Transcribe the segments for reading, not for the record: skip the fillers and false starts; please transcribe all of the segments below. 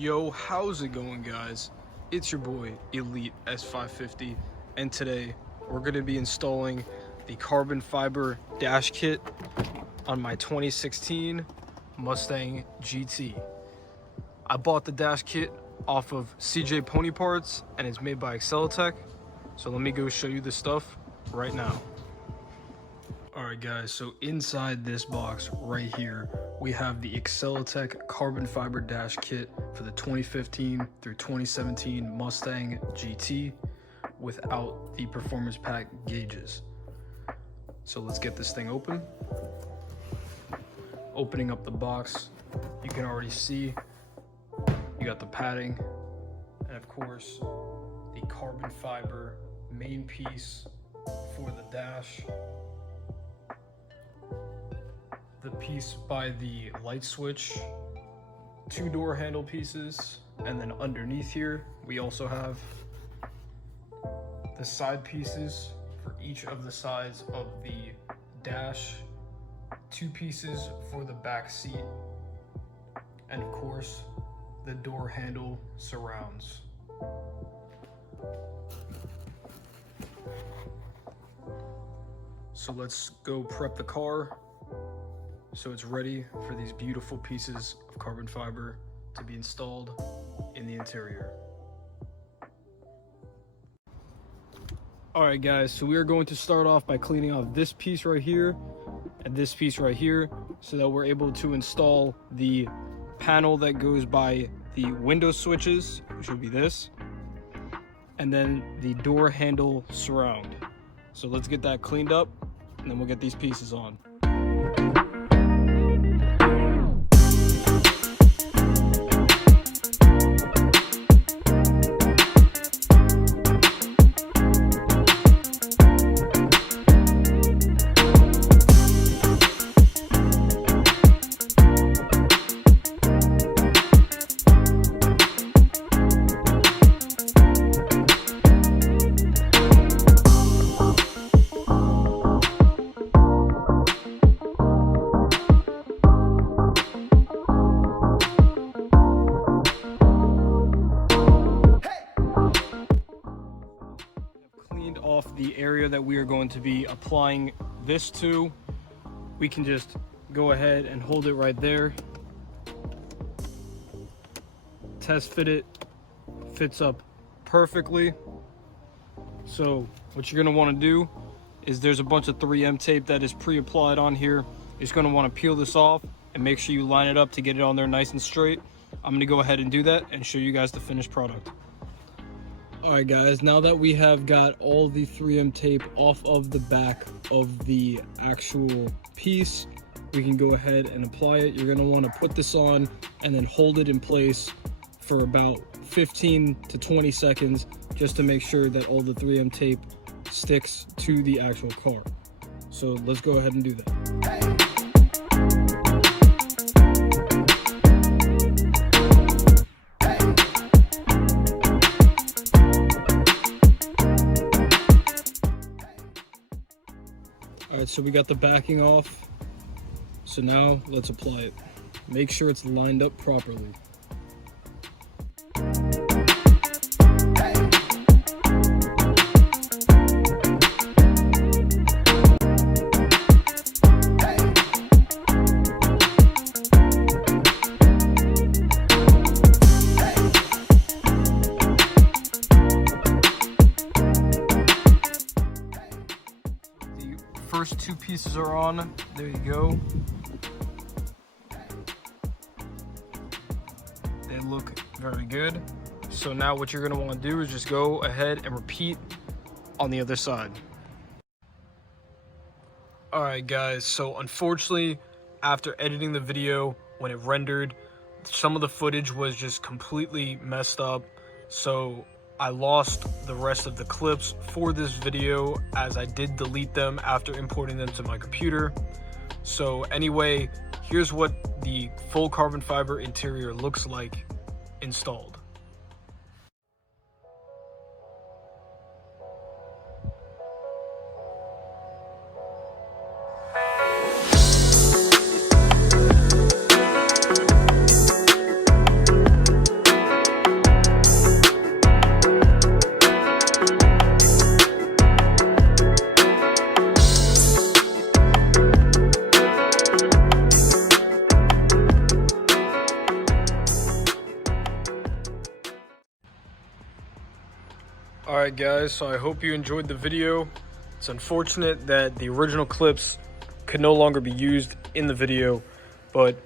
Yo, how's it going, guys? It's your boy Elite S550, and today we're going to be installing the carbon fiber dash kit on my 2016 Mustang GT. I bought the dash kit off of CJ Pony Parts, and it's made by ACCELATEC. So let me go show you the stuff right now. Alright guys, so inside this box right here, we have the ACCELATEC carbon fiber dash kit for the 2015 through 2017 Mustang GT without the performance pack gauges. So let's get this thing open. Opening up the box, you can already see you got the padding and of course the carbon fiber main piece for the dash, the piece by the light switch, two door handle pieces, and then underneath here we also have the side pieces for each of the sides of the dash, two pieces for the back seat, and of course the door handle surrounds. So let's go prep the car so it's ready for these beautiful pieces of carbon fiber to be installed in the interior. Alright guys, so we are going to start off by cleaning off this piece right here and this piece right here so that we're able to install the panel that goes by the window switches, which would be this, and then the door handle surround. So let's get that cleaned up and then we'll get these pieces on. Off the area that we are going to be applying this to, we can just go ahead and hold it right there, test fit it, fits up perfectly. So what you're going to want to do is there's a bunch of 3M tape that is pre-applied on here. You're just going to want to peel this off and make sure you line it up to get it on there nice and straight. I'm going to go ahead and do that and show you guys the finished product. Alright guys, now that we have got all the 3M tape off of the back of the actual piece, we can go ahead and apply it. You're going to want to put this on and then hold it in place for about 15 to 20 seconds just to make sure that all the 3M tape sticks to the actual car. So let's go ahead and do that. Alright, so we got the backing off, so now let's apply it. Make sure it's lined up properly. First two pieces are on, there you go. They look very good. So now what you're going to want to do is just go ahead and repeat on the other side. Alright guys, so unfortunately after editing the video, when it rendered, some of the footage was just completely messed up. So I lost the rest of the clips for this video as I did delete them after importing them to my computer. So anyway, here's what the full carbon fiber interior looks like installed. Alright guys, so I hope you enjoyed the video. It's unfortunate that the original clips could no longer be used in the video, but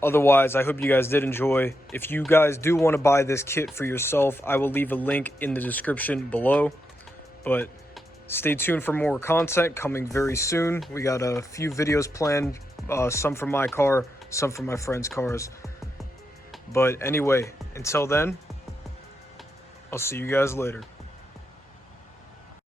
otherwise I hope you guys did enjoy. If you guys do want to buy this kit for yourself, I will leave a link in the description below. But stay tuned for more content coming very soon. We got a few videos planned, some from my car, some from my friends' cars. But anyway, until then, I'll see you guys later.